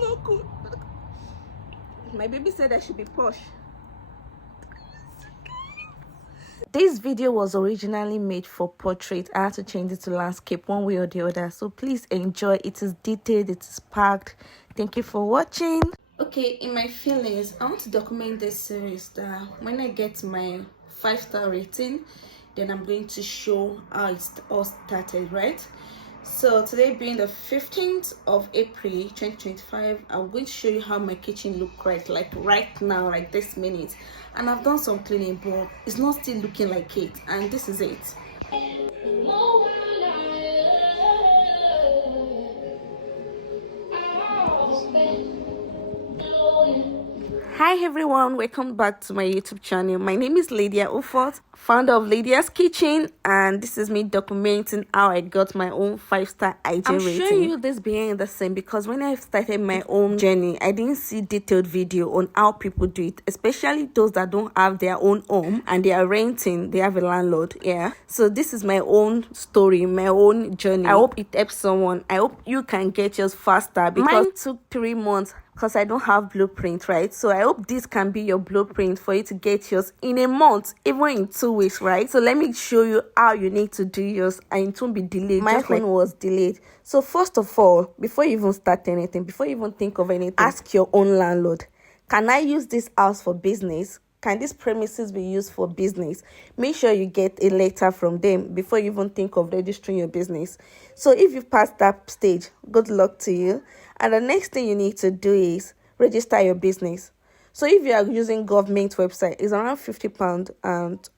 not good. My baby said I should be posh. This video was originally made for portrait. I had to change it to landscape one way or the other. So please enjoy. It is detailed, it is packed. Thank you for watching. Okay, in my feelings, I want to document this series that when I get my 5-star rating, then I'm going to show how it all started, right? So today being the 15th of April 2025, I'm going to show you how my kitchen look like right now, like this minute. And I've done some cleaning, but it's not still looking like it, and this is it. Hi everyone, welcome back to my YouTube channel. My name is Lydia Ufot, founder of Lydia'skitchen, and this is me documenting how I got my own 5-star hygiene rating. I'm showing you this behind the scene because when I started my own journey, I didn't see detailed video on how people do it, especially those that don't have their own home and they are renting, they have a landlord. Yeah, so this is my own story, my own journey. I hope it helps someone. I hope you can get yours faster because mine took 3 months because I don't have blueprint, right? So I hope this can be your blueprint for you to get yours in a month, even in 2 weeks, right? So let me show you how you need to do yours and it won't be delayed. My phone was delayed. So first of all, before you even start anything, before you even think of anything, ask your own landlord, can I use this house for business? Can these premises be used for business? Make sure you get a letter from them before you even think of registering your business. So if you pass that stage, good luck to you. And the next thing you need to do is register your business. So if you are using government website, it's around £50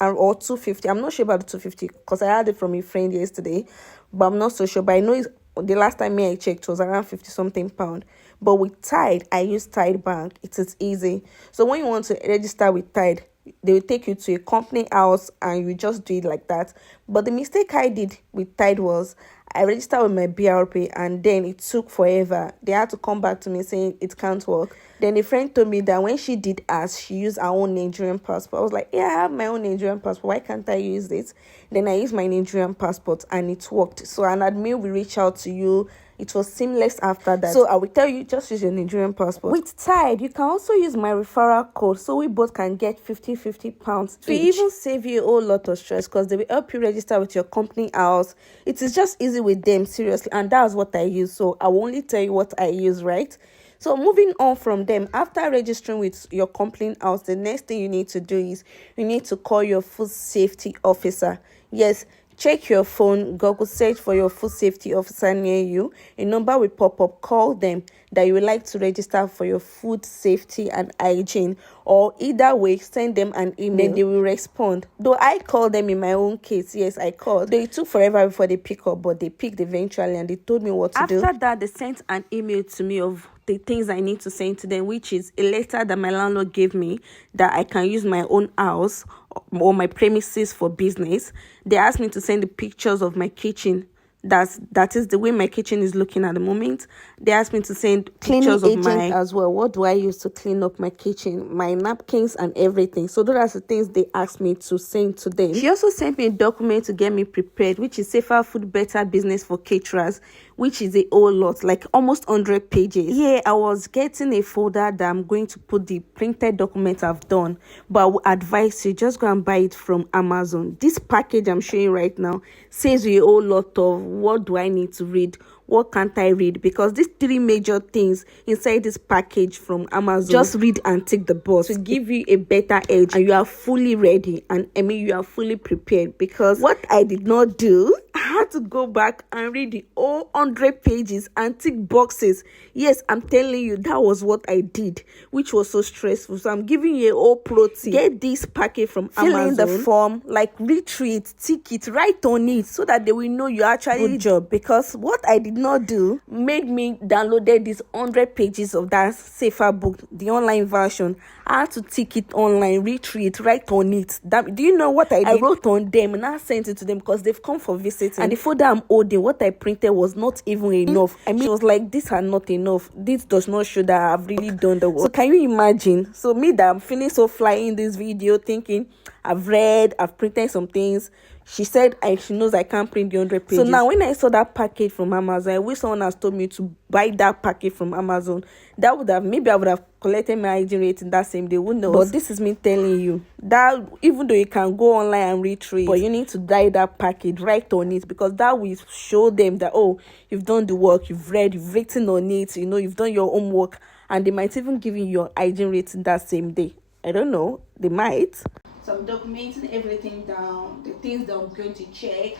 or 250. I'm not sure about the 250 because I had it from a friend yesterday, but I'm not so sure. But I know it's, the last time I checked was around 50 something pound. But with Tide, I use Tide Bank. It is easy. So when you want to register with Tide, they will take you to a company house and you just do it like that. But the mistake I did with Tide was I registered with my BRP and then it took forever. They had to come back to me saying it can't work. Then a friend told me that when she did ask, she used her own Nigerian passport. I was like, yeah, I have my own Nigerian passport. Why can't I use it? Then I used my Nigerian passport and it worked. So an admin will reach out to you. It was seamless after that. So I will tell you, just use your Nigerian passport. With Tide, you can also use my referral code so we both can get £50 each. It will even save you a whole lot of stress because they will help you register with your company house. It is just easy with them, seriously. And that's what I use. So I will only tell you what I use, right? So moving on from them, after registering with your company house, the next thing you need to do is you need to call your food safety officer. Yes, check your phone, Google search for your food safety officer near you. A number will pop up. Call them that you would like to register for your food safety and hygiene, or either way, send them an email. Then they will respond. Though I called them in my own case, yes, I called. They took forever before they pick up, but they picked eventually and they told me what to do. After that, they sent an email to me of the things I need to send to them, which is a letter that my landlord gave me that I can use my own house or my premises for business. They asked me to send the pictures of my kitchen. That is the way my kitchen is looking at the moment. They asked me to send pictures of my as well. What do I use to clean up my kitchen, my napkins and everything. So those are the things they asked me to send to them. She also sent me a document to get me prepared, which is Safer Food, Better Business for Caterers, which is a whole lot, like almost 100 pages. Yeah, I was getting a folder that I'm going to put the printed documents I've done, but I would advise you just go and buy it from Amazon. This package I'm showing right now says you a whole lot of what do I need to read, what can't I read, because these 3 major things inside this package from Amazon, just read and tick the box to give you a better edge and you are fully ready, and I mean you are fully prepared. Because what I did not do, I had to go back and read the whole 100 pages and tick boxes. Yes, I'm telling you, that was what I did, which was so stressful. So I'm giving you a whole pro tip. Get this package from Amazon. Fill in the form, like read through it, tick it, write on it so that they will know you actually good job. Because what I did not do made me downloaded these 100 pages of that safer book, the online version. I had to tick it online, read through it, write on it. Do you know what I did? I wrote on them and I sent it to them because they've come for visiting. And the folder I'm holding, what I printed was not even enough. I mean, it was like, these are not enough. This does not show that I've really done the work. So can you imagine? So me that I'm feeling so fly in this video, thinking I've read, I've printed some things. she said she knows I can't print the 100 pages. So now when I saw that package from Amazon, I wish someone has told me to buy that package from Amazon. That would have, maybe I would have collected my hygiene rating that same day. Who knows? But this is me telling you that even though you can go online and read through it, but you need to buy that package, write on it, because that will show them that, oh, you've done the work, you've read, you've written on it, you know, you've done your homework, and they might even give you your hygiene rating that same day. I don't know, they might. So I'm documenting everything down, the things that I'm going to check.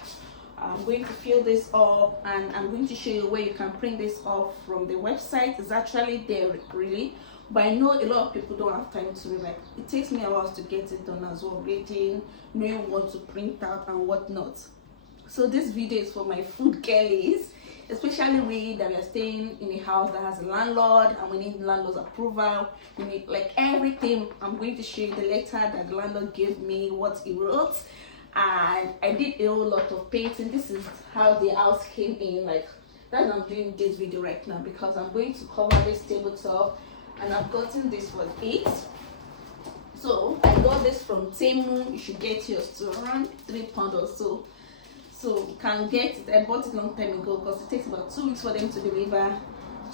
I'm going to fill this up, and I'm going to show you where you can print this off from the website. It's actually there really, but I know a lot of people don't have time to read. Like, it takes me a while to get it done as well, reading, knowing what to print out and whatnot. So this video is for my food girlies, especially we that we are staying in a house that has a landlord and we need the landlord's approval. We need like everything. I'm going to show you the letter that the landlord gave me, what he wrote, and I did a whole lot of painting. This is how the house came in. Like, that's why I'm doing this video right now, because I'm going to cover this tabletop, and I've gotten this for it. So I got this from Temu. You should get yours to around £3 or so. So you can get it. I bought it a long time ago because it takes about 2 weeks for them to deliver,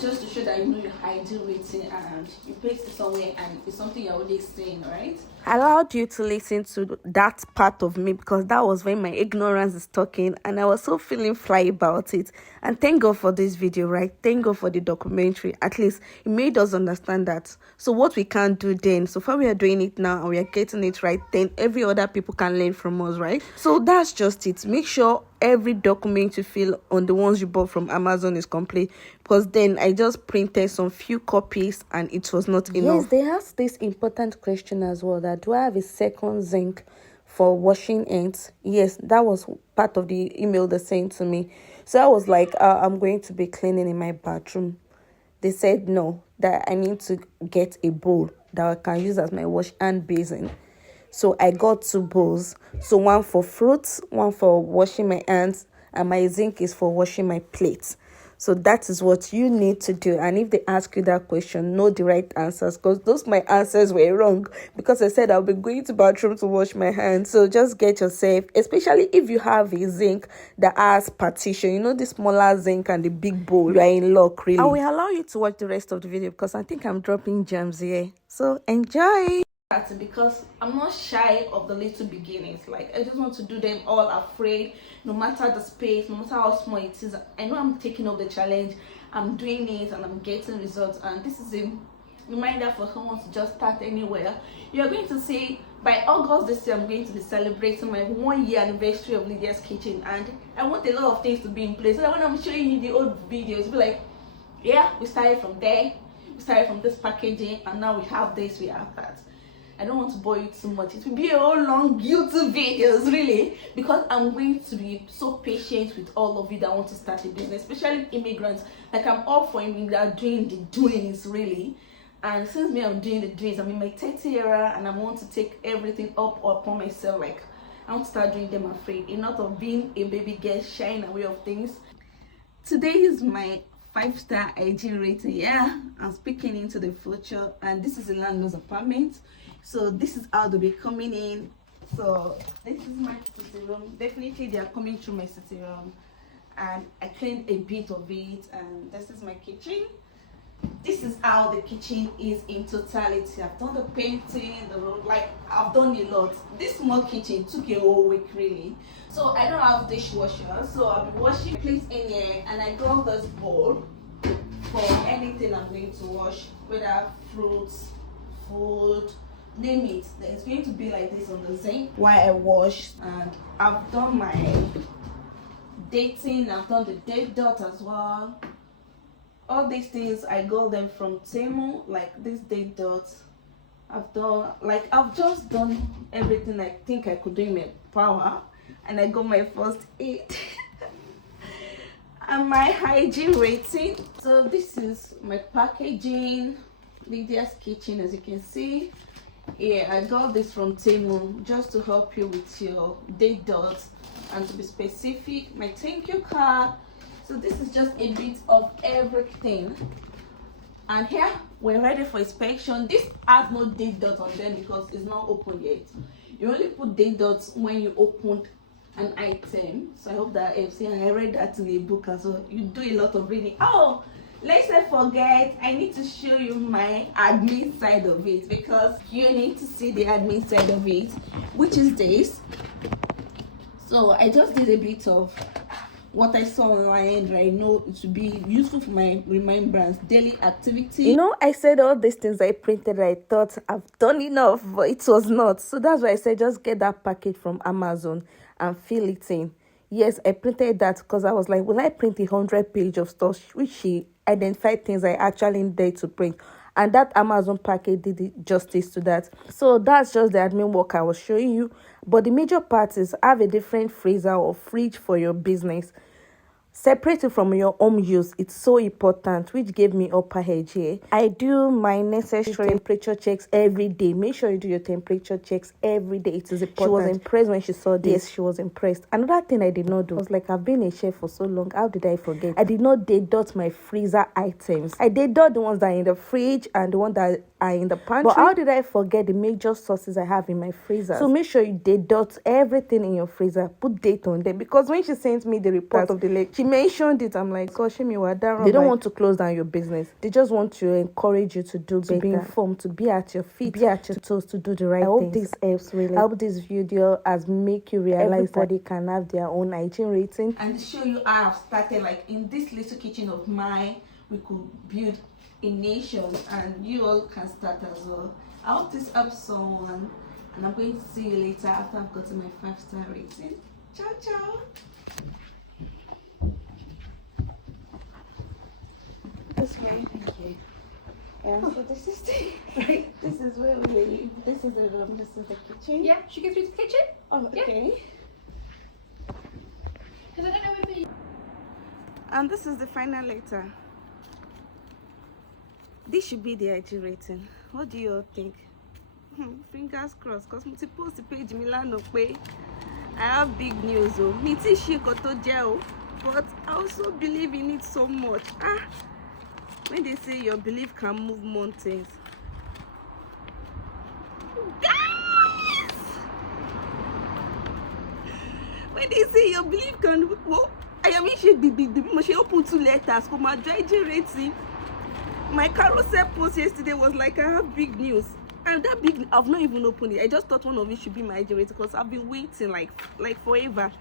just to show that you know your hygiene rating and you paste it somewhere and it's something you're always saying, right? I allowed you to listen to that part of me because that was when my ignorance is talking, and I was so feeling fly about it. And thank God for this video, right? Thank God for the documentary. At least it made us understand that. So what we can't do then, so far we are doing it now and we are getting it right, then every other people can learn from us, right? So that's just it. Make sure every document you fill on the ones you bought from Amazon is complete, because then I just printed some few copies and it was not enough. Yes, they asked this important question as well, that do I have a second zinc for washing ends? Yes, that was part of the email they sent to me. So I was like, I'm going to be cleaning in my bathroom. They said no, that I need to get a bowl that I can use as my wash hand basin. So I got 2 bowls. So one for fruits, one for washing my hands, and my zinc is for washing my plates. So that is what you need to do. And if they ask you that question, know the right answers, because those my answers were wrong, because I said I'll be going to bathroom to wash my hands. So just get yourself, especially if you have a zinc that has partition, you know, the smaller zinc and the big bowl, you are in luck really. I will allow you to watch the rest of the video because I think I'm dropping gems here. So enjoy. Because I'm not shy of the little beginnings. Like, I just want to do them all afraid, no matter the space, no matter how small it is. I know I'm taking up the challenge, I'm doing it, and I'm getting results. And this is a reminder for someone to just start anywhere. You're going to see by August this year I'm going to be celebrating my 1-year anniversary of Lydia'skitchen, and I want a lot of things to be in place, so that when I'm showing you the old videos, be like, yeah, we started from there, we started from this packaging, and now we have this, we have that. I don't want to bore you too much. It will be a whole long YouTube videos really, because I'm going to be so patient with all of you that want to start a business, especially immigrants. Like, I'm all for immigrants doing the doings really, and since me I'm doing the doings, I'm in my 30 era and I want to take everything up upon myself. Like, I want to start doing them afraid, enough of being a baby girl shying away of things. Today is my 5-star hygiene rating. Yeah, I'm speaking into the future, and this is a landlord's apartment. So this is how they'll be coming in. So this is my sitting room. Definitely they are coming through my sitting room, and I cleaned a bit of it. And this is my kitchen. This is how the kitchen is in totality. I've done the painting, the road, like I've done a lot. This small kitchen took a whole week really. So I don't have dishwasher, so I'll be washing plates in here, and I got this bowl for anything I'm going to wash, whether fruits, food, name it. It's going to be like this on the sink while I wash. And I've done my dating, I've done the date dot as well. All these things I got them from Temu, like this date dot. I've just done everything I think I could do in my power, and I got my first 8 and my hygiene rating. So this is my packaging, Lydia'skitchen, as you can see. Yeah, I got this from Temu just to help you with your date dots, and to be specific, my thank you card. So this is just a bit of everything. And here we're ready for inspection. This has no date dot on them because it's not open yet. You only put date dots when you open an item. So I hope that helps. I read that in a book as well. You do a lot of reading. Oh, let's not forget, I need to show you my admin side of it, because you need to see the admin side of it, which is this. So I just did a bit of what I saw online that I know it would be useful for my remembrance, daily activity. You know, I said all these things I printed, I thought I've done enough, but it was not. So that's why I said just get that package from Amazon and fill it in. Yes, I printed that because I was like, will I print 100 pages of stuff, which she identified things I actually needed to print. And that Amazon package did justice to that. So that's just the admin work I was showing you. But the major part is have a different freezer or fridge for your business. Separate it from your home use. It's so important, which gave me upper edge here. I do my necessary temperature checks every day. Make sure you do your temperature checks every day. It is important. She was impressed when she saw this. Yes, she was impressed. Another thing I did not do, I was like, I've been a chef for so long. How did I forget? I did not dot my freezer items. I dot the ones that are in the fridge and the ones that are in the pantry. But how did I forget the major sources I have in my freezer? So make sure you dot everything in your freezer. Put date on them, because when she sent me the report of the lake, she mentioned it. I'm like, gosh, they don't want to close down your business. They just want to encourage you to do better, to be informed, to be at your feet, be at your toes, to do the right thing. I hope this helps really. I hope this video has make you realize everybody can have their own hygiene rating. And to show you how I've started, like in this little kitchen of mine, we could build a nation, and you all can start as well. I hope this helps someone, and I'm going to see you later after I've gotten my 5-star rating. Ciao, ciao. This way. Okay. Yeah, so this is this is where we live. This is the room. This is the kitchen. Yeah, should we go through the kitchen? Oh, okay. Because I don't know if And this is the final letter. This should be the IG rating. What do you all think? Fingers crossed, because I'm supposed to page Milano pay. I have big news, oh. But I also believe in it so much. When they say your belief can move mountains. Guys! When they say your belief can move, I am she open 2 letters for my IG rating. My carousel post yesterday was like, I have big news. And that big, I've not even opened it. I just thought one of it should be my IG rating, because I've been waiting like forever.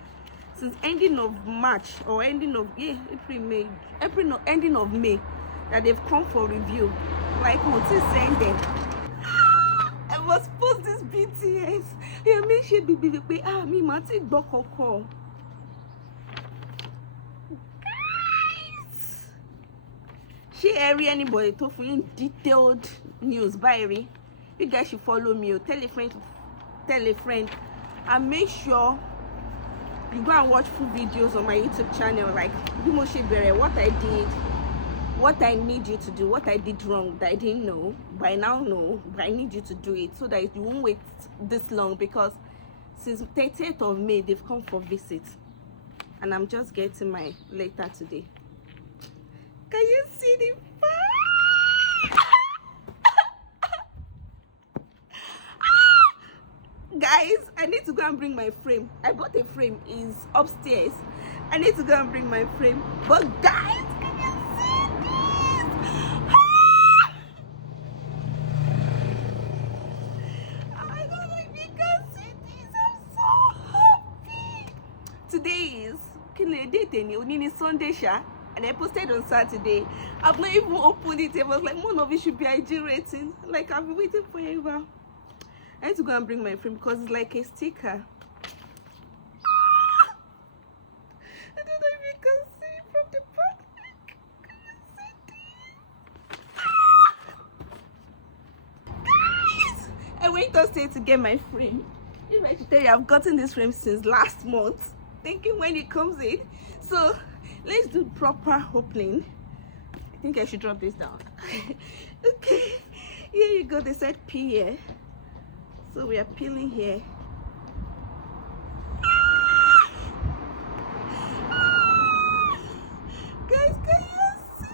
Since ending of March or ending of ending of May, that they've come for review. Like what is ended. I must post this BTS. Yeah, me should be me Marty Bokoko. Guys, she anybody to for you detailed news by you guys should follow me or tell a friend, and make sure you go and watch full videos on my YouTube channel, like what I did, what I need you to do, what I did wrong that I didn't know, but I now know, but I need you to do it so that you won't wait this long, because since 30th of May they've come for visit and I'm just getting my letter today. Can you see the fire? Guys, I need to go and bring my frame. I bought a frame, is upstairs. I need to go and bring my frame. But guys, can you see this? Oh my god, if you can see this, I'm so happy. Today is Sunday, and I posted on Saturday. I've not even opened it. I was like, one of it should be IG rating. Like, I've been waiting forever. I need to go and bring my frame because it's like a sticker. I don't know if you can see it from the back. Can you see this? Guys! I went upstairs to get my frame. If I should tell you, I've gotten this frame since last month, thinking when it comes in. So let's do proper opening. I think I should drop this down. Okay, here you go. They said P here. So we are peeling here. Guys, can you see?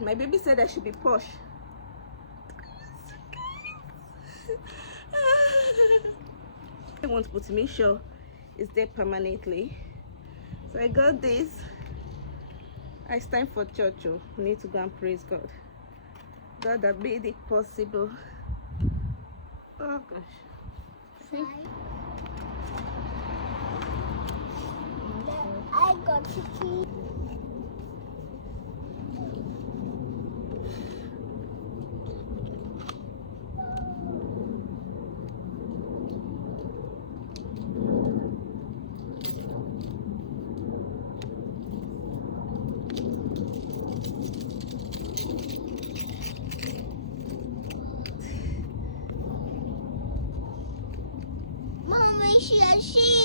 My baby said I should be posh. I want to make sure it's there permanently. So I got this. It's time for church. Oh. We need to go and praise God. God that made it possible. Oh gosh. See? I got chicken. Mommy, she